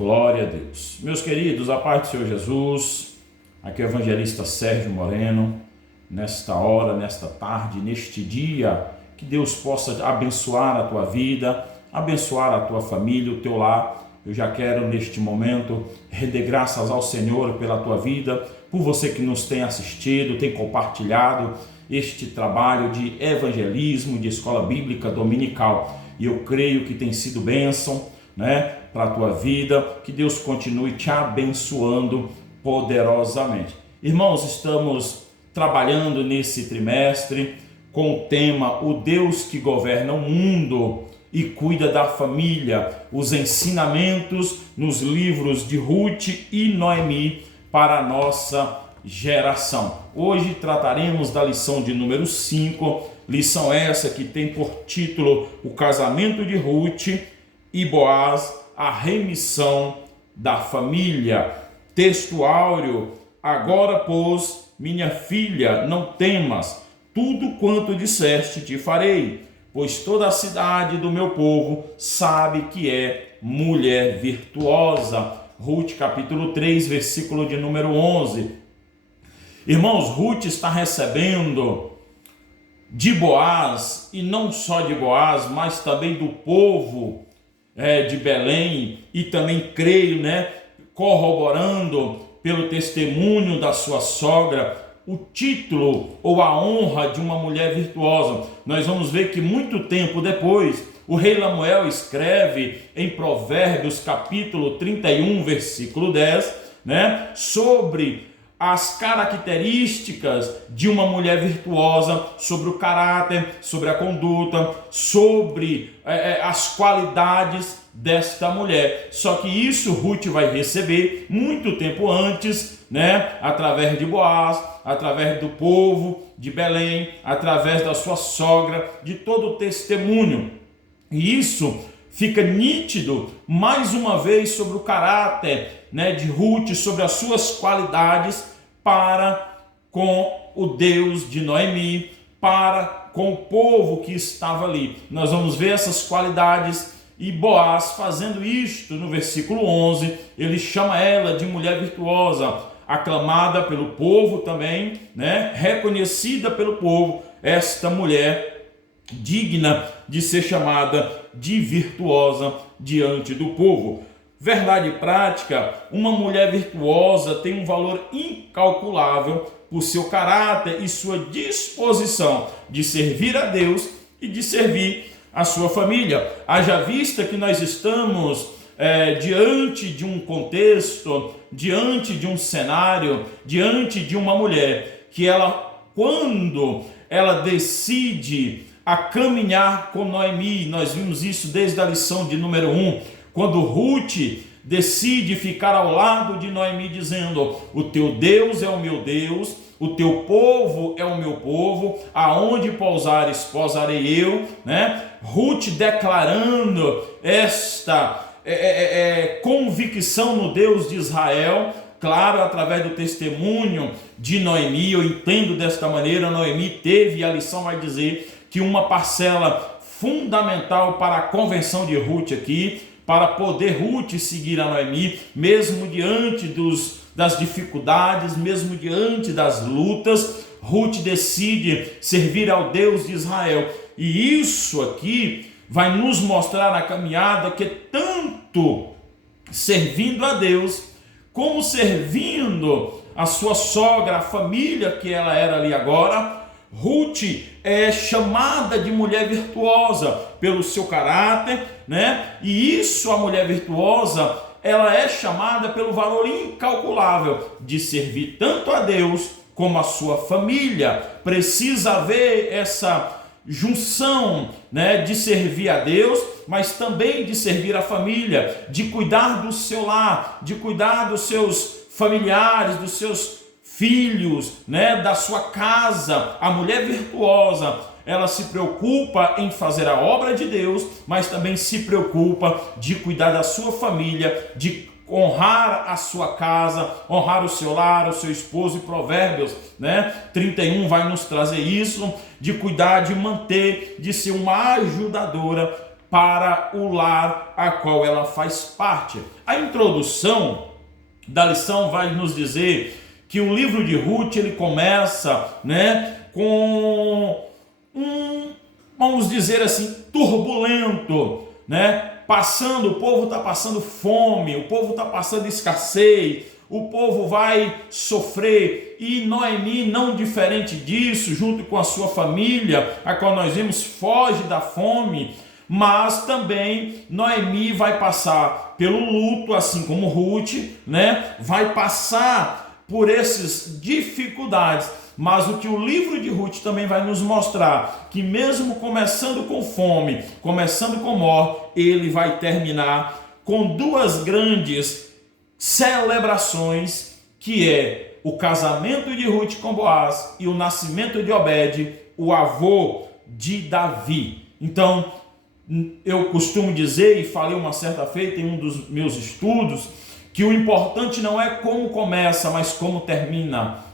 Glória a Deus. Meus queridos, a paz do Senhor Jesus, aqui é o evangelista Sérgio Moreno, nesta hora, nesta tarde, neste dia, que Deus possa abençoar a tua vida, abençoar a tua família, o teu lar. Eu já quero, neste momento, render graças ao Senhor pela tua vida, por você que nos tem assistido, tem compartilhado este trabalho de evangelismo, de escola bíblica dominical. E eu creio que tem sido bênção, para a tua vida, que Deus continue te abençoando poderosamente. Irmãos, estamos trabalhando nesse trimestre com o tema O Deus que governa o mundo e cuida da família, os ensinamentos nos livros de Ruth e Noemi para a nossa geração. Hoje trataremos da lição de número 5, lição essa que tem por título O casamento de Ruth e Boaz, a remissão da família. Texto áureo: agora, pois, minha filha, não temas, tudo quanto disseste te farei, pois toda a cidade do meu povo sabe que é mulher virtuosa. Ruth capítulo 3, versículo de número 11. Irmãos, Ruth está recebendo de Boaz, e não só de Boaz, mas também do povo de Belém, e também creio, corroborando pelo testemunho da sua sogra, o título ou a honra de uma mulher virtuosa. Nós vamos ver que muito tempo depois, o rei Lemuel escreve em Provérbios capítulo 31, versículo 10, sobre as características de uma mulher virtuosa, sobre o caráter, sobre a conduta, sobre as qualidades desta mulher. Só que isso Ruth vai receber muito tempo antes, através de Boaz, através do povo de Belém, através da sua sogra, de todo o testemunho. E isso fica nítido mais uma vez sobre o caráter de Ruth, sobre as suas qualidades para com o Deus de Noemi, para com o povo que estava ali. Nós vamos ver essas qualidades, e Boaz fazendo isto no versículo 11, ele chama ela de mulher virtuosa, aclamada pelo povo também, reconhecida pelo povo, esta mulher digna de ser chamada de virtuosa diante do povo. Verdade prática, uma mulher virtuosa tem um valor incalculável por seu caráter e sua disposição de servir a Deus e de servir a sua família. Haja vista que nós estamos diante de um contexto, diante de um cenário, diante de uma mulher que quando ela decide a caminhar com Noemi, nós vimos isso desde a lição de número 1, quando Ruth decide ficar ao lado de Noemi, dizendo: o teu Deus é o meu Deus, o teu povo é o meu povo, aonde pousares, pousarei eu, Ruth declarando esta convicção no Deus de Israel, claro, através do testemunho de Noemi. Eu entendo desta maneira, Noemi teve, e a lição vai dizer que uma parcela fundamental para a conversão de Ruth aqui, para poder Ruth seguir a Noemi, mesmo diante das dificuldades, mesmo diante das lutas, Ruth decide servir ao Deus de Israel. E isso aqui vai nos mostrar na caminhada que tanto servindo a Deus, como servindo a sua sogra, a família que ela era ali agora, Ruth é chamada de mulher virtuosa pelo seu caráter, E isso, a mulher virtuosa, ela é chamada pelo valor incalculável de servir tanto a Deus como a sua família. Precisa haver essa junção, de servir a Deus, mas também de servir a família, de cuidar do seu lar, de cuidar dos seus familiares, dos seus filhos, da sua casa. A mulher virtuosa, ela se preocupa em fazer a obra de Deus, mas também se preocupa de cuidar da sua família, de honrar a sua casa, honrar o seu lar, o seu esposo. E Provérbios 31 vai nos trazer isso, de cuidar, de manter, de ser uma ajudadora para o lar a qual ela faz parte. A introdução da lição vai nos dizer que o livro de Ruth ele começa, com vamos dizer assim, turbulento, o povo está passando fome, o povo está passando escassez, o povo vai sofrer, e Noemi, não diferente disso, junto com a sua família, a qual nós vimos, foge da fome, mas também Noemi vai passar pelo luto, assim como Ruth, vai passar por essas dificuldades. Mas o que o livro de Ruth também vai nos mostrar, que mesmo começando com fome, começando com morte, ele vai terminar com duas grandes celebrações, que é o casamento de Ruth com Boaz e o nascimento de Obed, o avô de Davi. Então, eu costumo dizer, e falei uma certa feita em um dos meus estudos, que o importante não é como começa, mas como termina,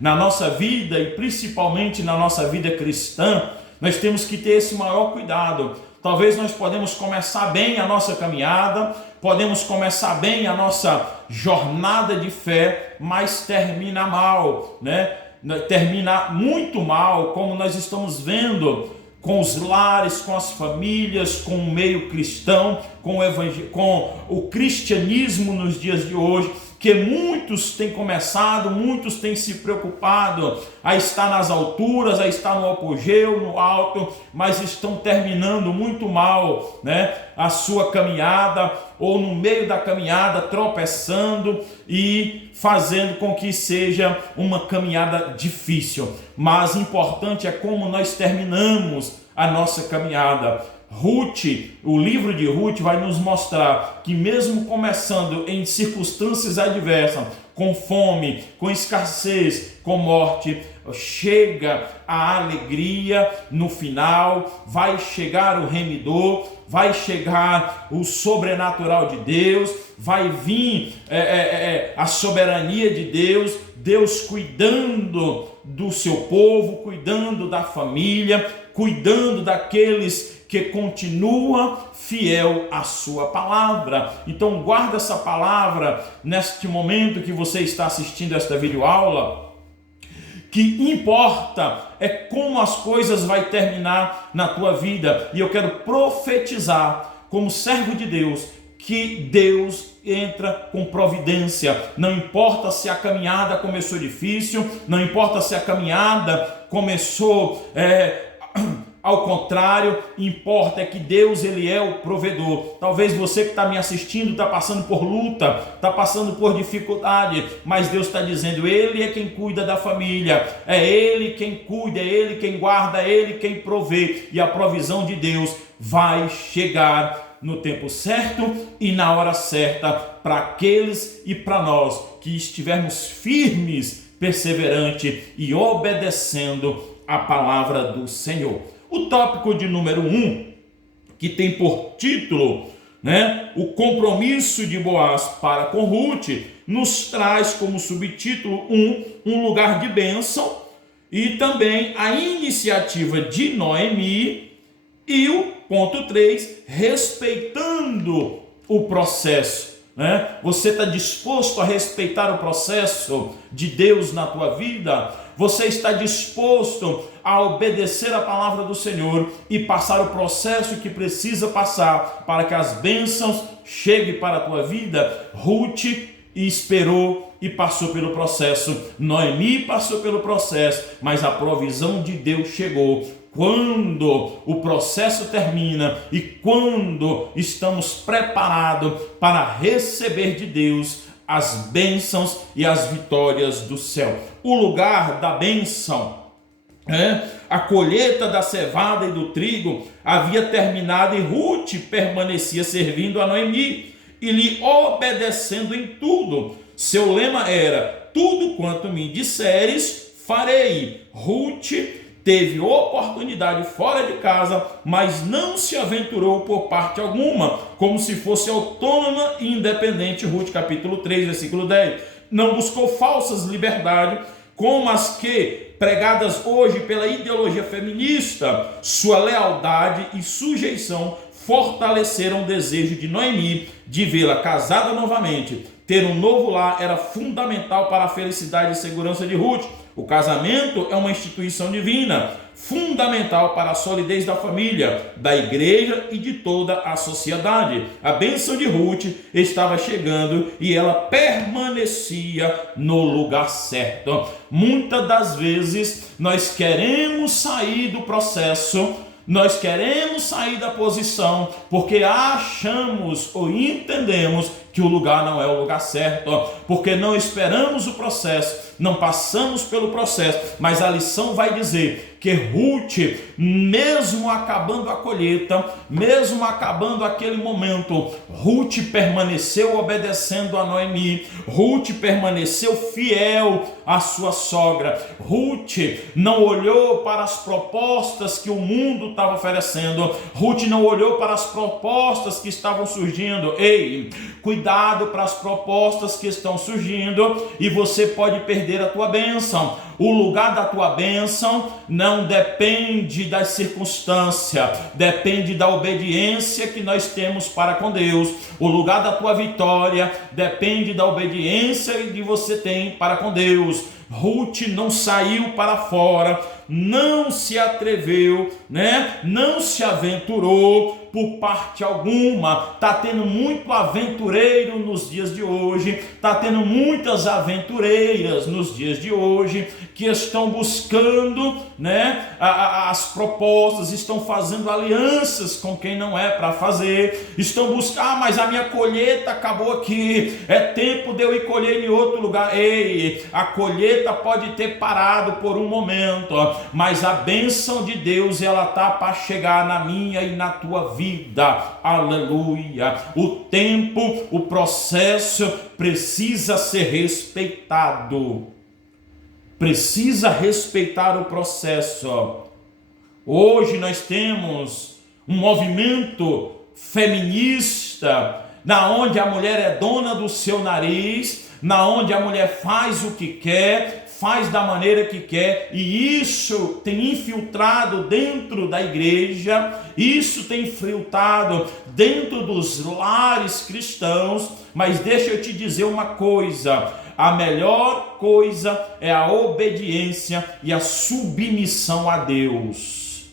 Na nossa vida, e principalmente na nossa vida cristã, nós temos que ter esse maior cuidado. Talvez nós podemos começar bem a nossa caminhada, podemos começar bem a nossa jornada de fé, mas termina mal, Termina muito mal, como nós estamos vendo com os lares, com as famílias, com o meio cristão, com o cristianismo nos dias de hoje, que muitos têm começado, muitos têm se preocupado a estar nas alturas, a estar no apogeu, no alto, mas estão terminando muito mal, a sua caminhada, ou no meio da caminhada tropeçando e fazendo com que seja uma caminhada difícil. Mas importante é como nós terminamos a nossa caminhada. Ruth, o livro de Ruth vai nos mostrar que mesmo começando em circunstâncias adversas, com fome, com escassez, com morte, chega a alegria no final, vai chegar o remidor, vai chegar o sobrenatural de Deus, vai vir a soberania de Deus, Deus cuidando do seu povo, cuidando da família, cuidando daqueles que continua fiel à sua palavra. Então guarda essa palavra neste momento que você está assistindo esta videoaula. Que importa é como as coisas vai terminar na tua vida. E eu quero profetizar como servo de Deus, que Deus entra com providência. Não importa se a caminhada começou difícil, não importa se a caminhada começou ao contrário, importa é que Deus ele é o provedor. Talvez você que está me assistindo está passando por luta, está passando por dificuldade, mas Deus está dizendo, Ele é quem cuida da família, é Ele quem cuida, é Ele quem guarda, é Ele quem provê, e a provisão de Deus vai chegar no tempo certo e na hora certa para aqueles e para nós que estivermos firmes, perseverantes e obedecendo a palavra do Senhor. O tópico de número 1, que tem por título, o compromisso de Boaz para com Ruth, nos traz como subtítulo um lugar de bênção, e também a iniciativa de Noemi, e o ponto 3, respeitando o processo. Você está disposto a respeitar o processo de Deus na tua vida? Você está disposto a obedecer a palavra do Senhor e passar o processo que precisa passar para que as bênçãos cheguem para a tua vida? Ruth esperou e passou pelo processo. Noemi passou pelo processo, mas a provisão de Deus chegou. Quando o processo termina e quando estamos preparados para receber de Deus as bênçãos e as vitórias do céu. O lugar da bênção, a colheita da cevada e do trigo havia terminado, e Ruth permanecia servindo a Noemi e lhe obedecendo em tudo. Seu lema era: tudo quanto me disseres, farei. Ruth teve oportunidade fora de casa, mas não se aventurou por parte alguma, como se fosse autônoma e independente. Ruth capítulo 3, versículo 10. Não buscou falsas liberdades, como as que, pregadas hoje pela ideologia feminista. Sua lealdade e sujeição fortaleceram o desejo de Noemi de vê-la casada novamente. Ter um novo lar era fundamental para a felicidade e segurança de Ruth. O casamento é uma instituição divina, fundamental para a solidez da família, da igreja e de toda a sociedade. A bênção de Ruth estava chegando e ela permanecia no lugar certo. Muitas das vezes nós queremos sair do processo, nós queremos sair da posição porque achamos ou entendemos que o lugar não é o lugar certo, porque não esperamos o processo, não passamos pelo processo, mas a lição vai dizer que Ruth, mesmo acabando a colheita, mesmo acabando aquele momento, Ruth permaneceu obedecendo a Noemi, Ruth permaneceu fiel à sua sogra, Ruth não olhou para as propostas que o mundo estava oferecendo, Ruth não olhou para as propostas que estavam surgindo. Ei, cuidado para as propostas que estão surgindo e você pode perder a tua bênção. O lugar da tua bênção não depende das circunstâncias, depende da obediência que nós temos para com Deus. O lugar da tua vitória depende da obediência que você tem para com Deus. Ruth não saiu para fora, não se atreveu, não se aventurou por parte alguma. Está tendo muito aventureiro nos dias de hoje, está tendo muitas aventureiras nos dias de hoje que estão buscando as propostas, estão fazendo alianças com quem não é para fazer, estão buscando, mas a minha colheita acabou aqui, é tempo de eu ir colher em outro lugar. Ei, a colheita pode ter parado por um momento, mas a bênção de Deus ela está para chegar na minha e na tua vida. Aleluia. O tempo, o processo precisa ser respeitado. Precisa respeitar o processo. Hoje nós temos um movimento feminista, na onde a mulher é dona do seu nariz, na onde a mulher faz o que quer, faz da maneira que quer, e isso tem infiltrado dentro da igreja, isso tem infiltrado dentro dos lares cristãos. Mas deixa eu te dizer uma coisa: a melhor coisa é a obediência e a submissão a Deus,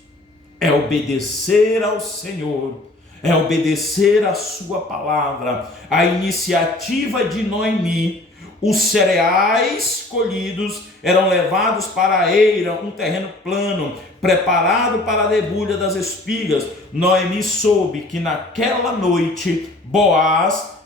é obedecer ao Senhor, é obedecer a sua palavra. A iniciativa de Noemi, os cereais colhidos eram levados para a eira, um terreno plano, preparado para a debulha das espigas. Noemi soube que naquela noite Boaz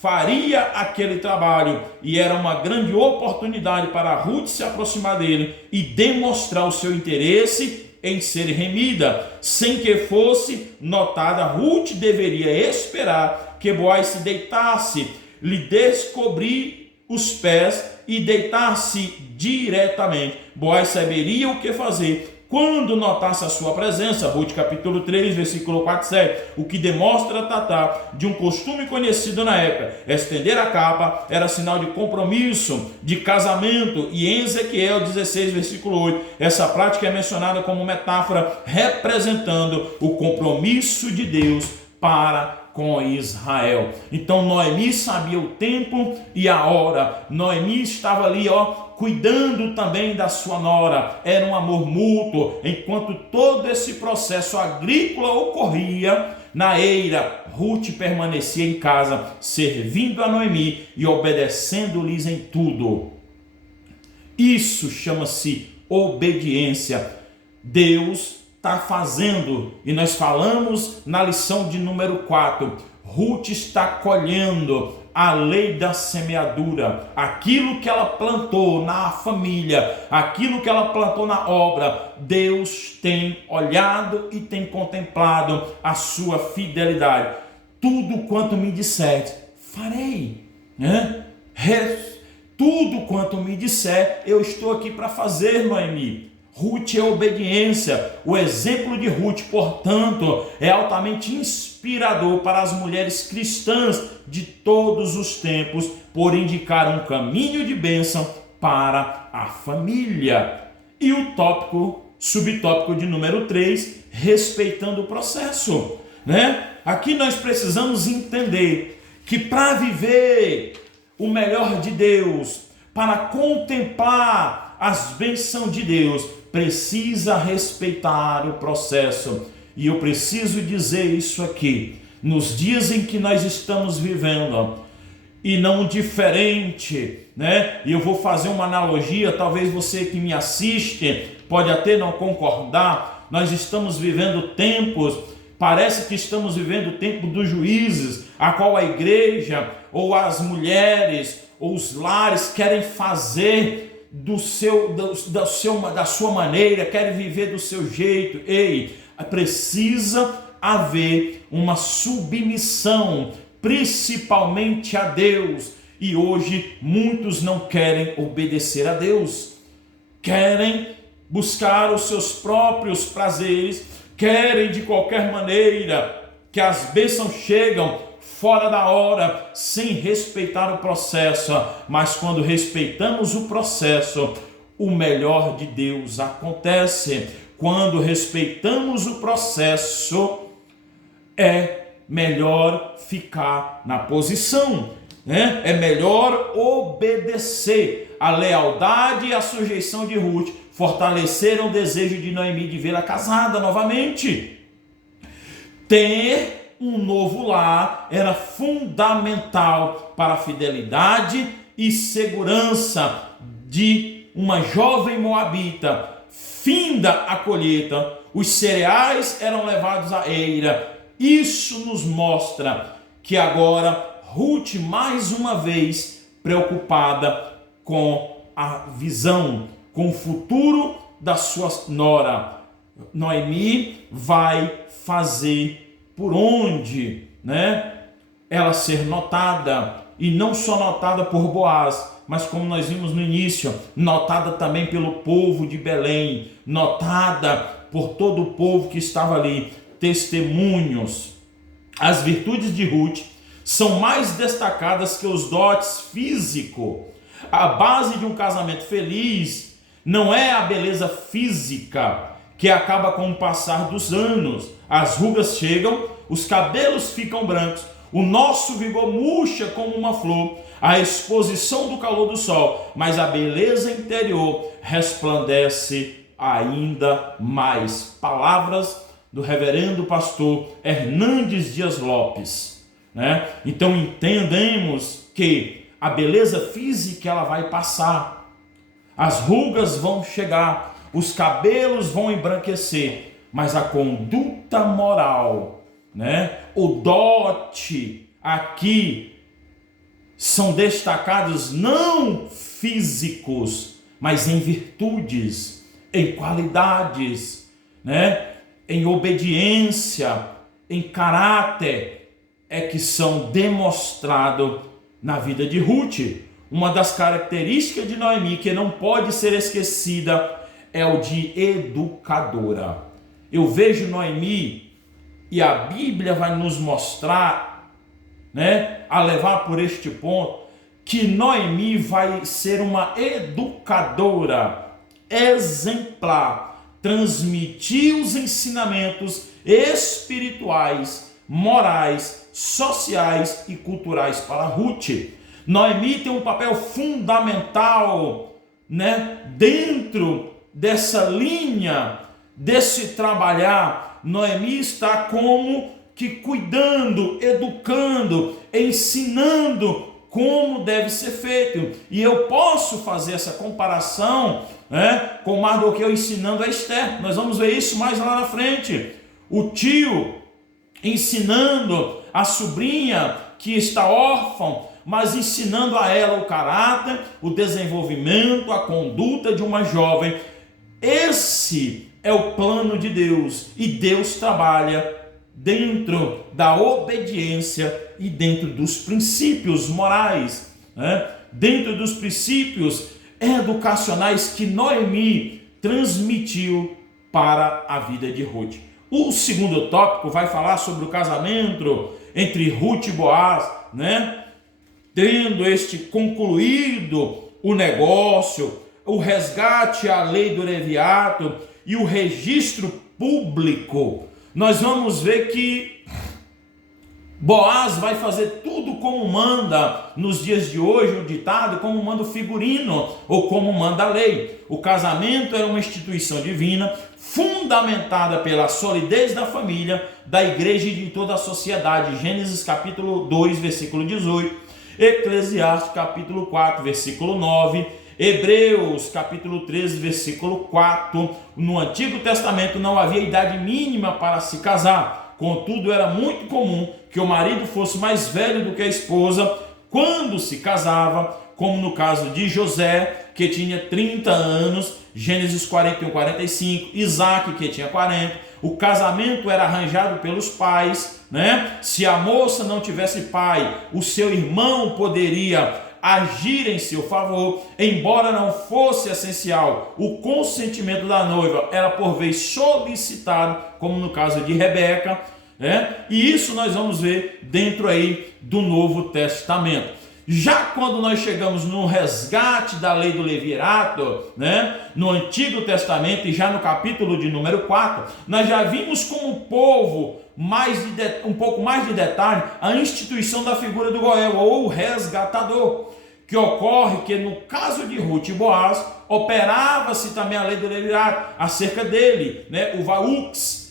faria aquele trabalho e era uma grande oportunidade para Ruth se aproximar dele e demonstrar o seu interesse em ser remida, sem que fosse notada. Ruth deveria esperar que Boaz se deitasse, lhe descobrir os pés e deitar-se diretamente. Boaz saberia o que fazer quando notasse a sua presença. Ruth capítulo 3, versículo 4 e 7, o que demonstra tratar de um costume conhecido na época. Estender a capa era sinal de compromisso, de casamento, e em Ezequiel 16, versículo 8, essa prática é mencionada como metáfora representando o compromisso de Deus para com Israel. Então Noemi sabia o tempo e a hora. Noemi estava ali, cuidando também da sua nora. Era um amor mútuo. Enquanto todo esse processo agrícola ocorria na eira, Ruth permanecia em casa, servindo a Noemi e obedecendo-lhes em tudo. Isso chama-se obediência. Deus está fazendo, e nós falamos na lição de número 4, Ruth está colhendo a lei da semeadura, aquilo que ela plantou na família, aquilo que ela plantou na obra. Deus tem olhado e tem contemplado a sua fidelidade. Tudo quanto me disser, farei, tudo quanto me disser, eu estou aqui para fazer, Noemi. Ruth é obediência. O exemplo de Ruth, portanto, é altamente inspirador para as mulheres cristãs de todos os tempos, por indicar um caminho de bênção para a família. E o subtópico de número 3, respeitando o processo. né? Aqui nós precisamos entender que para viver o melhor de Deus, para contemplar as bênçãos de Deus, precisa respeitar o processo. E eu preciso dizer isso aqui, nos dias em que nós estamos vivendo, e não diferente, né? E eu vou fazer uma analogia, talvez você que me assiste pode até não concordar. Nós estamos vivendo tempos, parece que estamos vivendo o tempo dos juízes, a qual a igreja, ou as mulheres, ou os lares querem fazer da sua maneira, querem viver do seu jeito. Ei, precisa haver uma submissão, principalmente a Deus. E hoje muitos não querem obedecer a Deus, querem buscar os seus próprios prazeres, querem de qualquer maneira que as bênçãos chegam fora da hora, sem respeitar o processo. Mas quando respeitamos o processo, o melhor de Deus acontece. Quando respeitamos o processo, é melhor ficar na posição, né? É melhor obedecer. A lealdade e a sujeição de Ruth fortaleceram o desejo de Noemi de vê-la casada novamente. Ter um novo lar era fundamental para a fidelidade e segurança de uma jovem moabita. Finda a colheita, os cereais eram levados à eira. Isso nos mostra que agora Ruth, mais uma vez, preocupada com a visão, com o futuro da sua nora. Noemi vai fazer por onde, né? Ela ser notada, e não só notada por Boaz, mas como nós vimos no início, notada também pelo povo de Belém, notada por todo o povo que estava ali. Testemunhos. As virtudes de Ruth são mais destacadas que os dotes físicos. A base de um casamento feliz não é a beleza física, que acaba com o passar dos anos. As rugas chegam, os cabelos ficam brancos, o nosso vigor murcha como uma flor, a exposição do calor do sol, mas a beleza interior resplandece ainda mais. Palavras do reverendo pastor Hernandes Dias Lopes, né? Então entendemos que a beleza física ela vai passar, as rugas vão chegar, os cabelos vão embranquecer, mas a conduta moral, né? O dote aqui são destacados não físicos, mas em virtudes, em qualidades, né? Em obediência, em caráter, é que são demonstrados na vida de Ruth. Uma das características de Noemi que não pode ser esquecida é o de educadora. Eu vejo Noemi, e a Bíblia vai nos mostrar, né, a levar por este ponto, que Noemi vai ser uma educadora exemplar, transmitir os ensinamentos espirituais, morais, sociais e culturais para Ruth. Noemi tem um papel fundamental, né, dentro dessa linha, desse trabalhar. Noemi está como que cuidando, educando, ensinando como deve ser feito. E eu posso fazer essa comparação, né, com Mardoqueu ensinando a Esther. Nós vamos ver isso mais lá na frente. O tio ensinando a sobrinha que está órfã, mas ensinando a ela o caráter, o desenvolvimento, a conduta de uma jovem. Esse é o plano de Deus, e Deus trabalha dentro da obediência e dentro dos princípios morais, né? Dentro dos princípios educacionais que Noemi transmitiu para a vida de Ruth. O segundo tópico vai falar sobre o casamento entre Ruth e Boaz, né? Tendo este concluído o negócio, o resgate à lei do leviato e o registro público nós vamos ver que Boaz vai fazer tudo como manda nos dias de hoje, o ditado, como manda o figurino ou como manda a lei. O casamento era uma instituição divina fundamentada pela solidez da família, da igreja e de toda a sociedade. Gênesis capítulo 2, versículo 18, Eclesiastes capítulo 4, versículo 9, Hebreus capítulo 13, versículo 4. No Antigo Testamento não havia idade mínima para se casar. Contudo, era muito comum que o marido fosse mais velho do que a esposa quando se casava, como no caso de José, que tinha 30 anos, Gênesis 41, 45, Isaac, que tinha 40. O casamento era arranjado pelos pais, né? Se a moça não tivesse pai, o seu irmão poderia agir em seu favor, embora não fosse essencial. O consentimento da noiva era por vez solicitado, como no caso de Rebeca, né? E isso nós vamos ver dentro aí do Novo Testamento. Já quando nós chegamos no resgate da lei do levirato, né, no Antigo Testamento e já no capítulo de número 4, nós já vimos como o povo, um pouco mais de detalhe, a instituição da figura do Goel, ou resgatador, que ocorre que no caso de Ruth e Boaz, operava-se também a lei do levirato, acerca dele, né, o Vaux,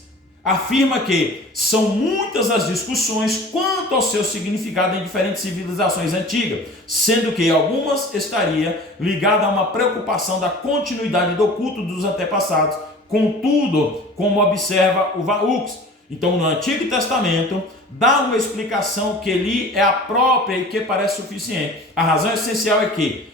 afirma que são muitas as discussões quanto ao seu significado em diferentes civilizações antigas, sendo que algumas estaria ligada a uma preocupação da continuidade do culto dos antepassados. Contudo, como observa o Vaux, então no Antigo Testamento dá uma explicação que lhe é a própria e que parece suficiente. A razão essencial é que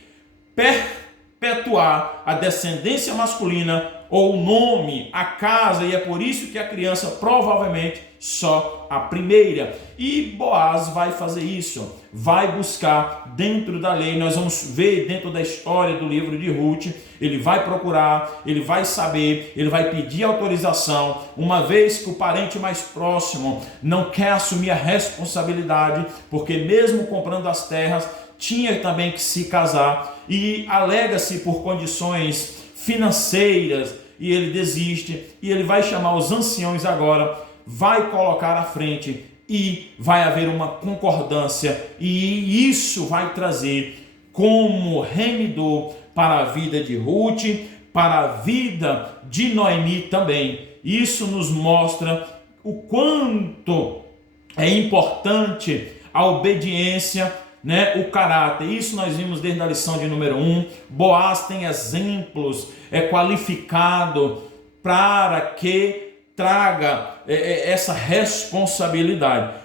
perpetuar a descendência masculina ou o nome, a casa, e é por isso que a criança provavelmente só a primeira. E Boaz vai fazer isso, vai buscar dentro da lei. Nós vamos ver dentro da história do livro de Ruth, ele vai procurar, ele vai saber, ele vai pedir autorização, uma vez que o parente mais próximo não quer assumir a responsabilidade, porque mesmo comprando as terras, tinha também que se casar, e alega-se por condições financeiras, e ele desiste, e ele vai chamar os anciões agora, vai colocar à frente, e vai haver uma concordância, e isso vai trazer como remidor para a vida de Ruth, para a vida de Noemi também. Isso nos mostra o quanto é importante a obediência, né, o caráter. Isso nós vimos desde a lição de número 1. Boaz tem exemplos, é qualificado para que traga essa responsabilidade.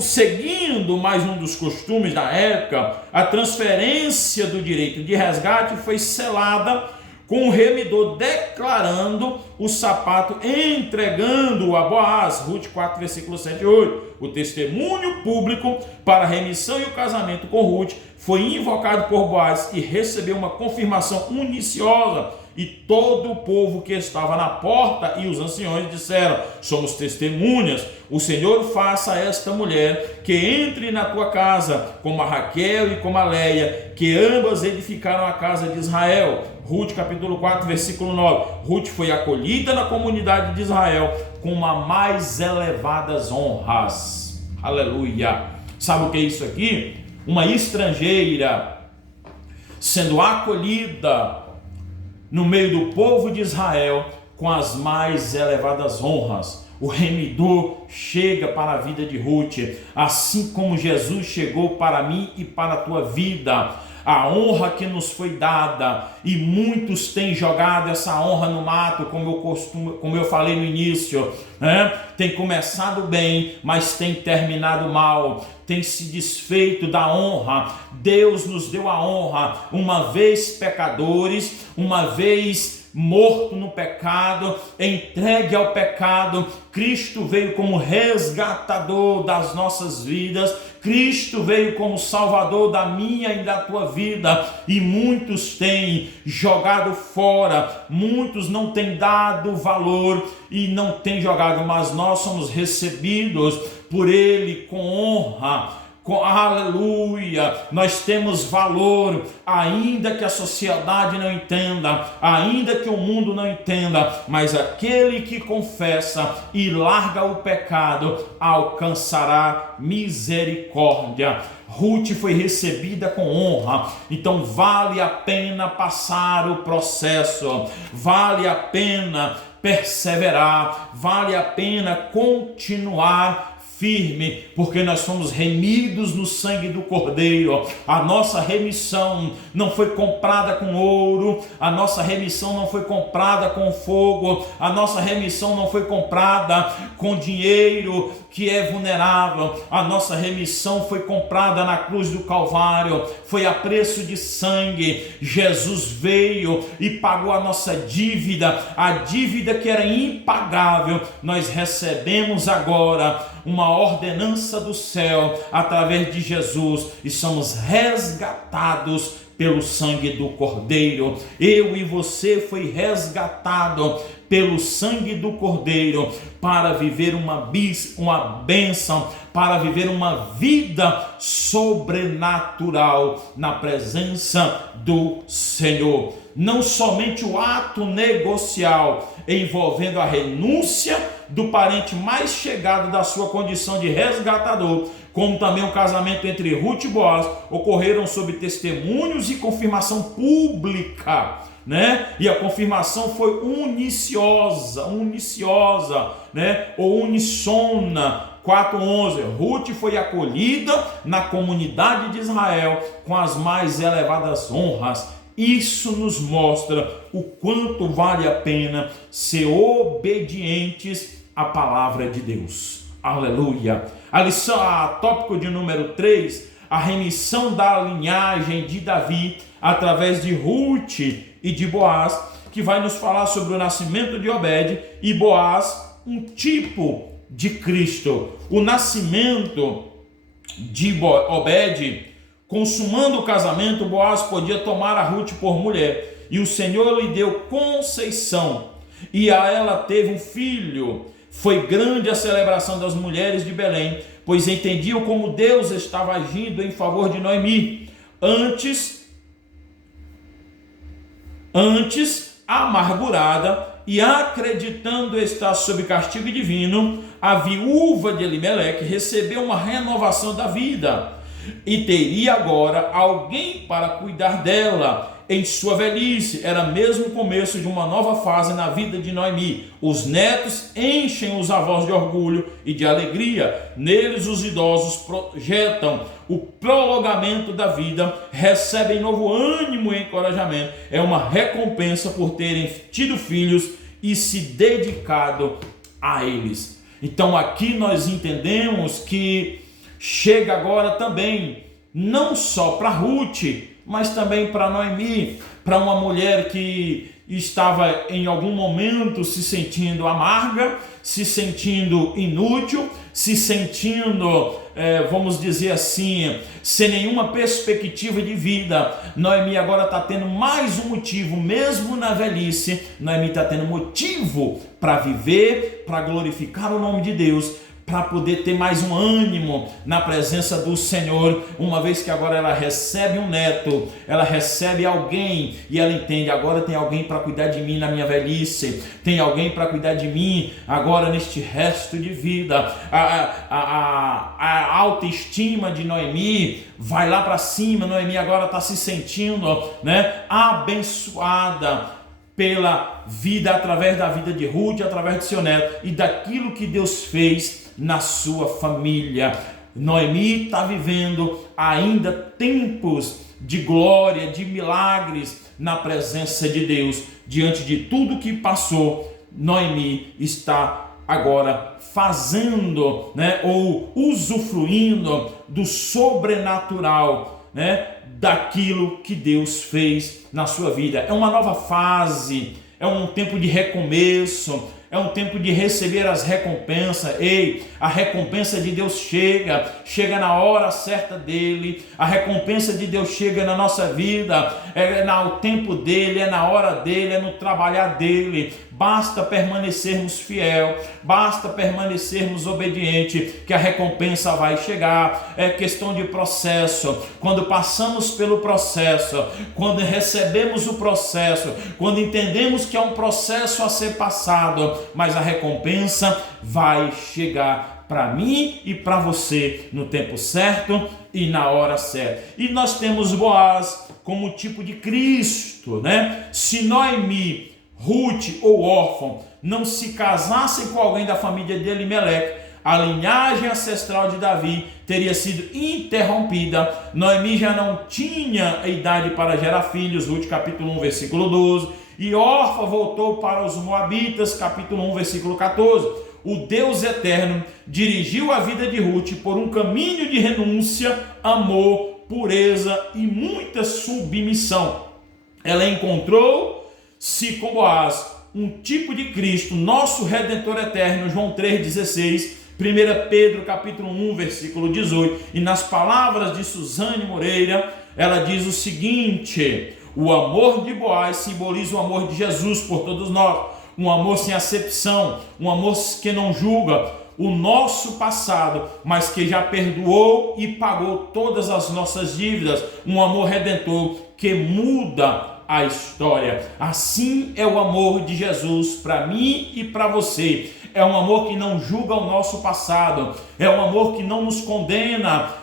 Seguindo mais um dos costumes da época, a transferência do direito de resgate foi selada com o remidor declarando o sapato, entregando-o a Boaz, Ruth 4, versículo 7 e 8. O testemunho público para a remissão e o casamento com Ruth foi invocado por Boaz e recebeu uma confirmação uniciosa. E todo o povo que estava na porta e os anciões disseram: somos testemunhas, o Senhor faça a esta mulher que entre na tua casa, como a Raquel e como a Leia, que ambas edificaram a casa de Israel. Ruth capítulo 4, versículo 9. Ruth foi acolhida na comunidade de Israel com as mais elevadas honras. Aleluia! Sabe o que é isso aqui? Uma estrangeira sendo acolhida no meio do povo de Israel com as mais elevadas honras. O remidor chega para a vida de Ruth, assim como Jesus chegou para mim e para a tua vida. A honra que nos foi dada, e muitos têm jogado essa honra no mato, como eu falei no início, né? Tem começado bem, mas tem terminado mal, tem se desfeito da honra. Deus nos deu a honra, uma vez pecadores, uma vez morto no pecado, entregue ao pecado. Cristo veio como resgatador das nossas vidas, Cristo veio como salvador da minha e da tua vida, e muitos têm jogado fora, muitos não têm dado valor e não têm jogado, mas nós somos recebidos por Ele com honra, aleluia, nós temos valor, ainda que a sociedade não entenda, ainda que o mundo não entenda, mas aquele que confessa e larga o pecado alcançará misericórdia. Ruth foi recebida com honra, então vale a pena passar o processo, vale a pena perseverar, vale a pena continuar firme, porque nós fomos remidos no sangue do Cordeiro. A nossa remissão não foi comprada com ouro, a nossa remissão não foi comprada com fogo, a nossa remissão não foi comprada com dinheiro que é vulnerável. A nossa remissão foi comprada na cruz do Calvário, foi a preço de sangue. Jesus veio e pagou a nossa dívida, a dívida que era impagável. Nós recebemos agora uma ordenança do céu através de Jesus e somos resgatados pelo sangue do Cordeiro. Eu e você foi resgatado pelo sangue do Cordeiro para viver uma bênção, para viver uma vida sobrenatural na presença do Senhor. Não somente o ato negocial envolvendo a renúncia do parente mais chegado da sua condição de resgatador, como também o casamento entre Ruth e Boaz, ocorreram sob testemunhos e confirmação pública, né? E a confirmação foi uniciosa, né? Ou unissona. 4:11, Ruth foi acolhida na comunidade de Israel com as mais elevadas honras. Isso nos mostra o quanto vale a pena ser obedientes à palavra de Deus. Aleluia! A lição, tópico de número 3, a remissão da linhagem de Davi através de Ruth e de Boaz, que vai nos falar sobre o nascimento de Obed e Boaz, um tipo de Cristo. O nascimento de Obed, consumando o casamento, Boaz podia tomar a Ruth por mulher, e o Senhor lhe deu conceição, e a ela teve um filho. Foi grande a celebração das mulheres de Belém, pois entendiam como Deus estava agindo em favor de Noemi. Antes amargurada e acreditando estar sob castigo divino, a viúva de Elimeleque recebeu uma renovação da vida e teria agora alguém para cuidar dela em sua velhice. Era mesmo o começo de uma nova fase na vida de Noemi. Os netos enchem os avós de orgulho e de alegria. Neles os idosos projetam o prolongamento da vida, recebem novo ânimo e encorajamento. É uma recompensa por terem tido filhos e se dedicado a eles. Então aqui nós entendemos que chega agora também, não só para Ruth, mas também para Noemi, para uma mulher que estava em algum momento se sentindo amarga, se sentindo inútil, se sentindo, vamos dizer assim, sem nenhuma perspectiva de vida. Noemi agora está tendo mais um motivo, mesmo na velhice, Noemi está tendo motivo para viver, para glorificar o nome de Deus, para poder ter mais um ânimo na presença do Senhor, uma vez que agora ela recebe um neto, ela recebe alguém e ela entende, agora tem alguém para cuidar de mim na minha velhice, tem alguém para cuidar de mim agora neste resto de vida. A autoestima de Noemi vai lá para cima. Noemi agora está se sentindo, né, abençoada pela vida, através da vida de Ruth, através de seu neto e daquilo que Deus fez na sua família. Noemi está vivendo ainda tempos de glória, de milagres na presença de Deus. Diante de tudo que passou, Noemi está agora fazendo, né, ou usufruindo do sobrenatural, né, daquilo que Deus fez na sua vida. É uma nova fase, é um tempo de recomeço, é um tempo de receber as recompensas. Ei, a recompensa de Deus chega na hora certa dele. A recompensa de Deus chega na nossa vida, é no tempo dele, é na hora dele, é no trabalhar dele. basta permanecermos fiel, basta permanecermos obediente, que a recompensa vai chegar. É questão de processo. Quando passamos pelo processo, quando recebemos o processo, quando entendemos que é um processo a ser passado, mas a recompensa vai chegar para mim e para você no tempo certo e na hora certa. E nós temos Boaz como tipo de Cristo, né? Se Noemi, Ruth ou órfão não se casassem com alguém da família de Elimeleque, a linhagem ancestral de Davi teria sido interrompida. Noemi já não tinha a idade para gerar filhos, Ruth capítulo 1, versículo 12, e Orfa voltou para os Moabitas, capítulo 1, versículo 14. O Deus eterno dirigiu a vida de Ruth por um caminho de renúncia, amor, pureza e muita submissão. Ela encontrou-se com Boaz, um tipo de Cristo, nosso Redentor eterno, João 3,16, 1 Pedro capítulo 1, versículo 18. E nas palavras de Suzane Moreira, ela diz o seguinte: o amor de Boaz simboliza o amor de Jesus por todos nós, um amor sem acepção, um amor que não julga o nosso passado, mas que já perdoou e pagou todas as nossas dívidas, um amor redentor que muda a história. Assim é o amor de Jesus para mim e para você. É um amor que não julga o nosso passado, é um amor que não nos condena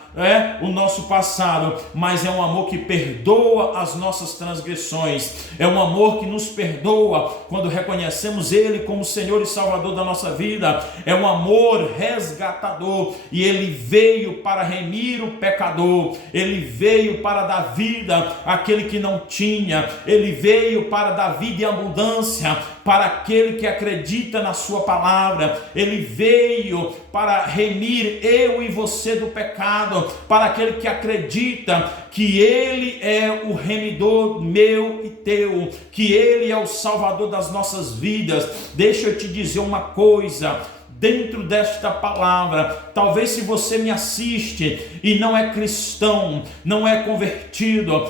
o nosso passado, mas é um amor que perdoa as nossas transgressões, é um amor que nos perdoa quando reconhecemos Ele como Senhor e Salvador da nossa vida, é um amor resgatador, e Ele veio para remir o pecador, Ele veio para dar vida àquele que não tinha, Ele veio para dar vida em abundância para aquele que acredita na sua palavra, Ele veio para remir eu e você do pecado, para aquele que acredita que Ele é o remidor meu e teu, que Ele é o Salvador das nossas vidas. Deixa eu te dizer uma coisa, dentro desta palavra, talvez se você me assiste e não é cristão, não é convertido,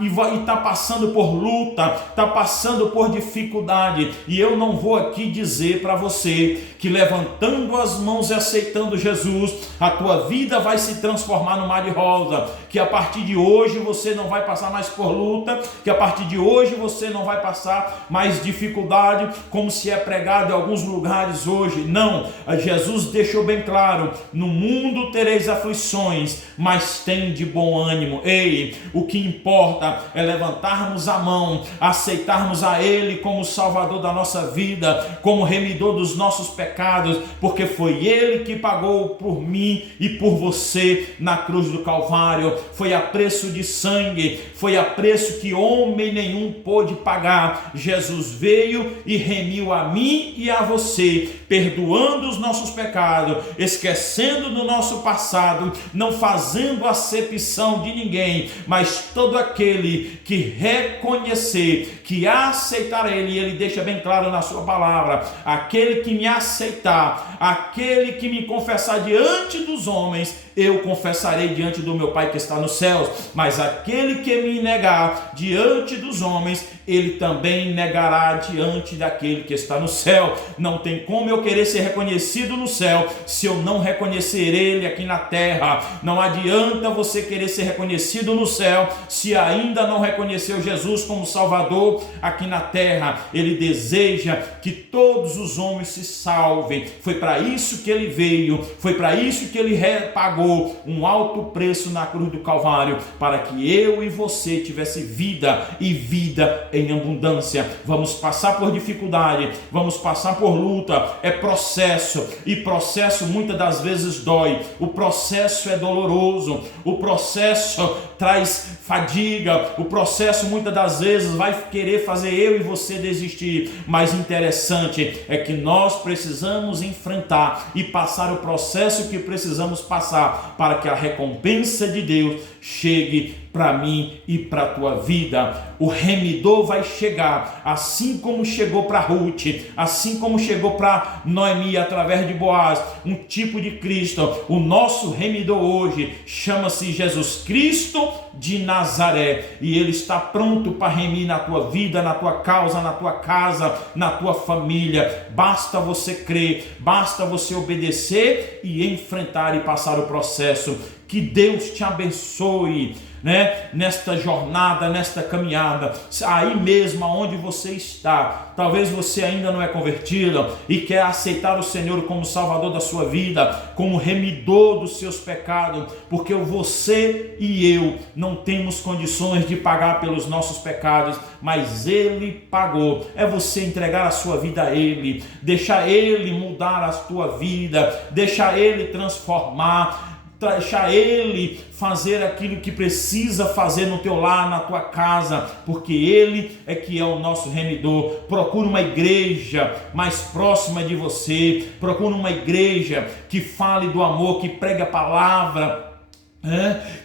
e está passando por luta, está passando por dificuldade, e eu não vou aqui dizer para você que levantando as mãos e aceitando Jesus, a tua vida vai se transformar no mar de rosa, que a partir de hoje você não vai passar mais por luta, que a partir de hoje você não vai passar mais dificuldade, como se é pregado em alguns lugares hoje. Não, Jesus deixou bem claro: no mundo tereis aflições, mas tem de bom ânimo. Ei, o que importa é levantarmos a mão, aceitarmos a Ele como Salvador da nossa vida, como remidor dos nossos pecados, porque foi Ele que pagou por mim e por você na cruz do Calvário. Foi a preço de sangue, foi a preço que homem nenhum pôde pagar. Jesus veio e remiu a mim e a você, perdoando os nossos pecados, esquecendo do nosso passado, não fazendo acepção de ninguém, mas todo aquele que reconhecer, que aceitar Ele deixa bem claro na sua palavra: aquele que me aceitar, aquele que me confessar diante dos homens, eu confessarei diante do meu Pai que está nos céus, mas aquele que me negar diante dos homens, Ele também negará diante daquele que está no céu. Não tem como eu querer ser reconhecido no céu se eu não reconhecer Ele aqui na terra. Não adianta você querer ser reconhecido no céu se ainda não reconheceu Jesus como Salvador aqui na terra. Ele deseja que todos os homens se salvem. Foi para isso que Ele veio, foi para isso que Ele pagou um alto preço na cruz do Calvário, para que eu e você tivesse vida e vida em abundância. Vamos passar por dificuldade, vamos passar por luta, é processo, e processo muitas das vezes dói, o processo é doloroso, o processo traz fadiga, o processo muitas das vezes vai querer fazer eu e você desistir, mas interessante é que nós precisamos enfrentar e passar o processo que precisamos passar para que a recompensa de Deus chegue para mim e para a tua vida. O remidor vai chegar, assim como chegou para Ruth, assim como chegou para Noemi através de Boaz, um tipo de Cristo. O nosso remidor hoje chama-se Jesus Cristo, de Nazaré, e Ele está pronto para remir na tua vida, na tua causa, na tua casa, na tua família. Basta você crer, basta você obedecer e enfrentar e passar o processo. Que Deus te abençoe, né? Nesta jornada, nesta caminhada, aí mesmo onde você está. Talvez você ainda não é convertido e quer aceitar o Senhor como Salvador da sua vida, como remidor dos seus pecados, porque você e eu não temos condições de pagar pelos nossos pecados, mas Ele pagou. É você entregar a sua vida a Ele, deixar Ele mudar a tua vida, deixar Ele transformar, deixar Ele fazer aquilo que precisa fazer no teu lar, na tua casa, porque Ele é que é o nosso remidor. Procura uma igreja mais próxima de você, procura uma igreja que fale do amor, que pregue a palavra,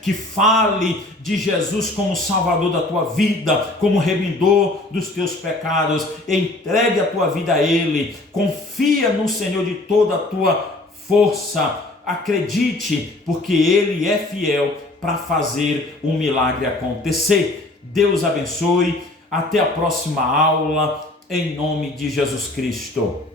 que fale de Jesus como Salvador da tua vida, como remidor dos teus pecados. Entregue a tua vida a Ele, confia no Senhor de toda a tua força. Acredite, porque Ele é fiel para fazer um milagre acontecer. Deus abençoe. Até a próxima aula, em nome de Jesus Cristo.